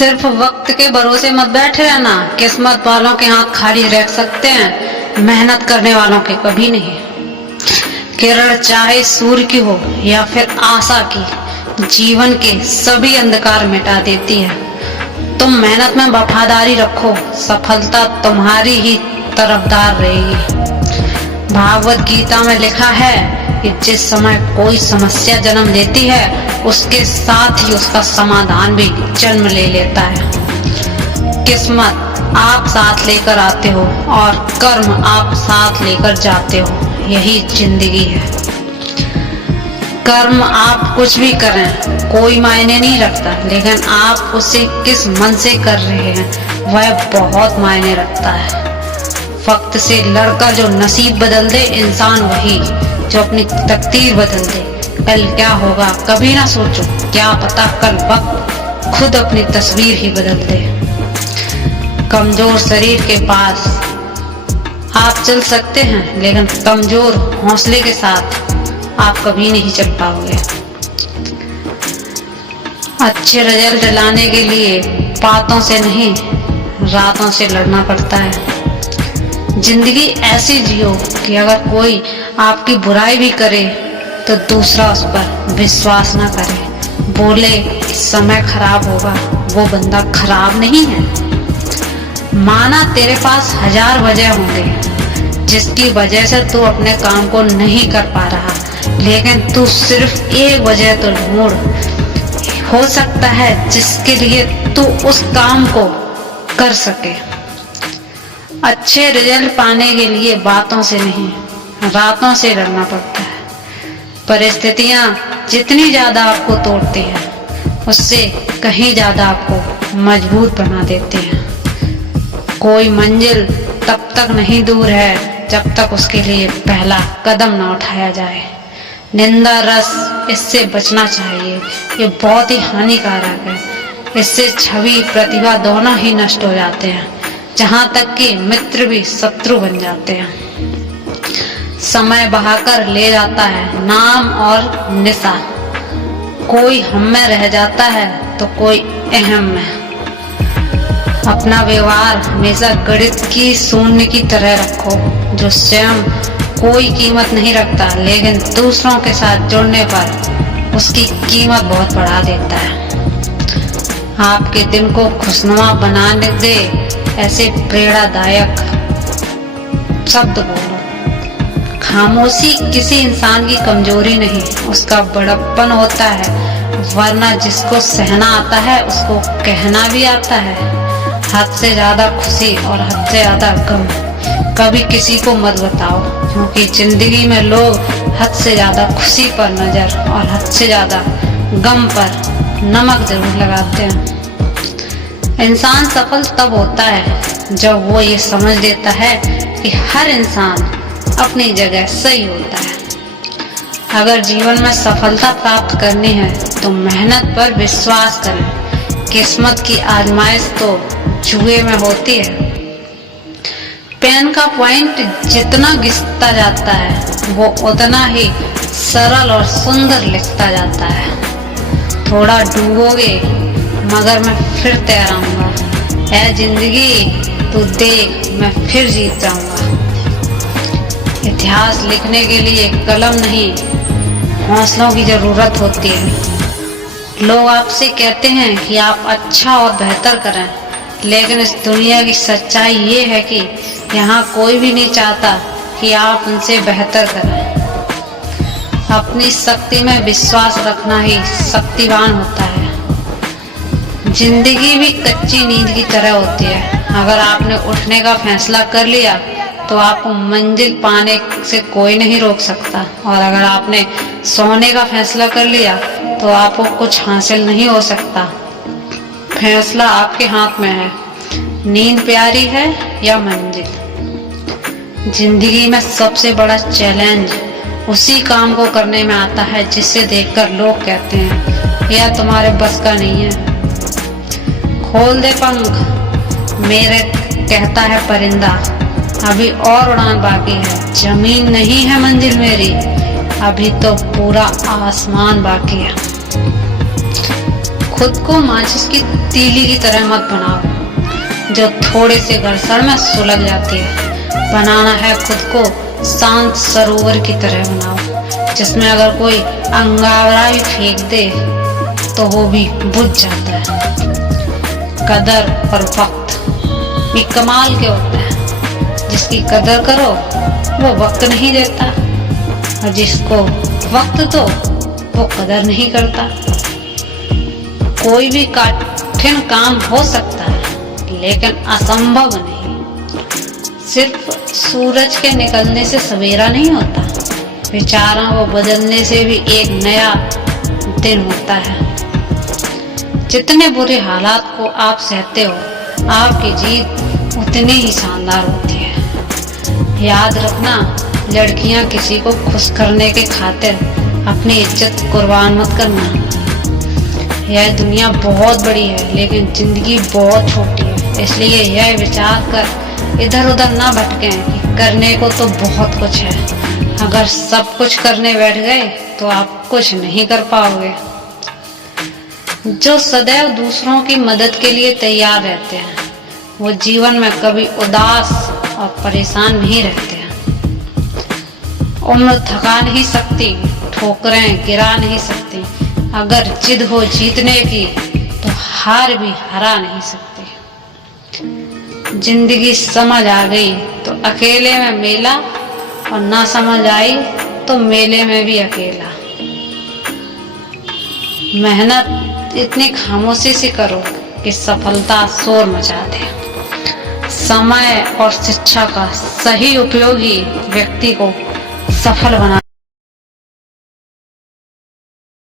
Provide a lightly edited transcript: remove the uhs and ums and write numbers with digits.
सिर्फ वक्त के भरोसे मत बैठे रहना। किस्मत वालों के हाथ खाली रख सकते हैं, मेहनत करने वालों के कभी नहीं। किरण चाहे सूर्य की हो या फिर आशा की, जीवन के सभी अंधकार मिटा देती है। तुम मेहनत में वफादारी रखो, सफलता तुम्हारी ही तरफदार रहेगी। भागवत गीता में लिखा है कि जिस समय कोई समस्या जन्म लेती है, उसके साथ ही उसका समाधान भी जन्म ले लेता है। किस्मत आप साथ लेकर आते हो और कर्म आप साथ लेकर जाते हो, यही जिंदगी है। कर्म आप कुछ भी करें कोई मायने नहीं रखता, लेकिन आप उसे किस मन से कर रहे हैं वह बहुत मायने रखता है। वक्त से लड़कर जो नसीब बदल दे इंसान वही जो अपनी तकदीर बदल दे। कल क्या होगा कभी ना सोचो, क्या पता कल वक्त खुद अपनी तस्वीर ही बदल दे। कमजोर शरीर के पास आप चल सकते हैं, लेकिन कमजोर हौसले के साथ आप कभी नहीं चल पाओगे। अच्छे रिजल्ट लाने के लिए बातों से नहीं, रातों से लड़ना पड़ता है। जिंदगी ऐसी जियो कि अगर कोई आपकी बुराई भी करे तो दूसरा उस पर विश्वास ना करे। बोले कि समय खराब होगा, वो बंदा खराब नहीं है। माना तेरे पास 1000 वजह होंगे जिसकी वजह से तू अपने काम को नहीं कर पा रहा, लेकिन तू सिर्फ एक वजह तो ढूंढ, हो सकता है जिसके लिए तू उस काम को कर सके। अच्छे रिजल्ट पाने के लिए बातों से नहीं, रातों से लड़ना पड़ता है। परिस्थितियां जितनी ज्यादा आपको तोड़ती हैं, उससे कहीं ज्यादा आपको मजबूत बना देती हैं। कोई मंजिल तब तक नहीं दूर है जब तक उसके लिए पहला कदम न उठाया जाए। निंदा रस इससे बचना चाहिए, ये बहुत ही हानिकारक है। इससे छवि प्रतिभा दोनों ही नष्ट हो जाते हैं, जहां तक कि मित्र भी शत्रु बन जाते हैं। समय बहाकर ले जाता है नाम और निशा, कोई हम में रह जाता है तो कोई अहम में। अपना व्यवहार हमेशा गणित की शून्य की तरह रखो, जो स्वयं कोई कीमत नहीं रखता, लेकिन दूसरों के साथ जुड़ने पर उसकी कीमत बहुत बढ़ा देता है। आपके दिन को खुशनुमा बनाने दे ऐसे प्रेरणादायक शब्द बोलो। खामोशी किसी इंसान की कमजोरी नहीं, उसका बड़प्पन होता है। वरना जिसको सहना आता है उसको कहना भी आता है। हद से ज्यादा खुशी और हद से ज्यादा गम कभी किसी को मत बताओ, क्योंकि जिंदगी में लोग हद से ज्यादा खुशी पर नजर और हद से ज्यादा गम पर नमक जरूर लगाते हैं। इंसान सफल तब होता है जब वो ये समझ लेता है कि हर इंसान अपनी जगह सही होता है। अगर जीवन में सफलता प्राप्त करनी है तो मेहनत पर विश्वास करें। किस्मत की आजमाइश तो जुए में होती है। पेन का पॉइंट जितना घिसता जाता है वो उतना ही सरल और सुंदर लिखता जाता है। थोड़ा डूबोगे मगर मैं फिर तैराऊंगा। ऐ जिंदगी तू देख मैं फिर जीत जाऊंगा। इतिहास लिखने के लिए कलम नहीं, हौसलों की जरूरत होती है। लोग आपसे कहते हैं कि आप अच्छा और बेहतर करें, लेकिन इस दुनिया की सच्चाई ये है कि यहाँ कोई भी नहीं चाहता कि आप उनसे बेहतर करें। अपनी शक्ति में विश्वास रखना ही शक्तिवान होता है। जिंदगी भी कच्ची नींद की तरह होती है। अगर आपने उठने का फैसला कर लिया तो आपको मंजिल पाने से कोई नहीं रोक सकता, और अगर आपने सोने का फैसला कर लिया तो आपको कुछ हासिल नहीं हो सकता। फैसला आपके हाथ में है, नींद प्यारी है या मंजिल। जिंदगी में सबसे बड़ा चैलेंज उसी काम को करने में आता है जिसे देखकर लोग कहते हैं यह तुम्हारे बस का नहीं है। खोल दे पंख मेरे, कहता है परिंदा, अभी और उड़ान बाकी है। जमीन नहीं है मंजिल मेरी, अभी तो पूरा आसमान बाकी है। खुद को माचिस की तीली की तरह मत बनाओ जो थोड़े से घर्षण में सुलग जाती है। बनाना है खुद को शांत सरोवर की तरह बनाओ जिसमें अगर कोई अंगावरा भी फेंक दे तो वो भी बुझ जाता है। कदर और वक्त भी कमाल के होते हैं। जिसकी कदर करो वो वक्त नहीं देता और जिसको वक्त दो वो कदर नहीं करता। कोई भी कठिन काम हो सकता है लेकिन असंभव नहीं। सिर्फ सूरज के निकलने से सवेरा नहीं होता, विचारों को बदलने से भी एक नया दिन होता है। जितने बुरे हालात को आप सहते हो आपकी जीत उतनी ही शानदार होती है। याद रखना, लड़कियां किसी को खुश करने के खातिर अपनी इज्जत कुर्बान मत करना। यह दुनिया बहुत बड़ी है लेकिन जिंदगी बहुत छोटी है, इसलिए यह विचार कर इधर उधर ना भटकें कि करने को तो बहुत कुछ है। अगर सब कुछ करने बैठ गए तो आप कुछ नहीं कर पाओगे। जो सदैव दूसरों की मदद के लिए तैयार रहते हैं वो जीवन में कभी उदास और परेशान नहीं रहते हैं। उम्र थका नहीं सकती, ठोकरें गिरा नहीं सकती, अगर जिद हो जीतने की तो हार भी हरा नहीं सकती। जिंदगी समझ आ गई तो अकेले में मेला और ना समझ आई तो मेले में भी अकेला। मेहनत इतनी खामोशी से करो कि सफलता शोर मचा दे। समय और शिक्षा का सही उपयोग ही व्यक्ति को सफल बना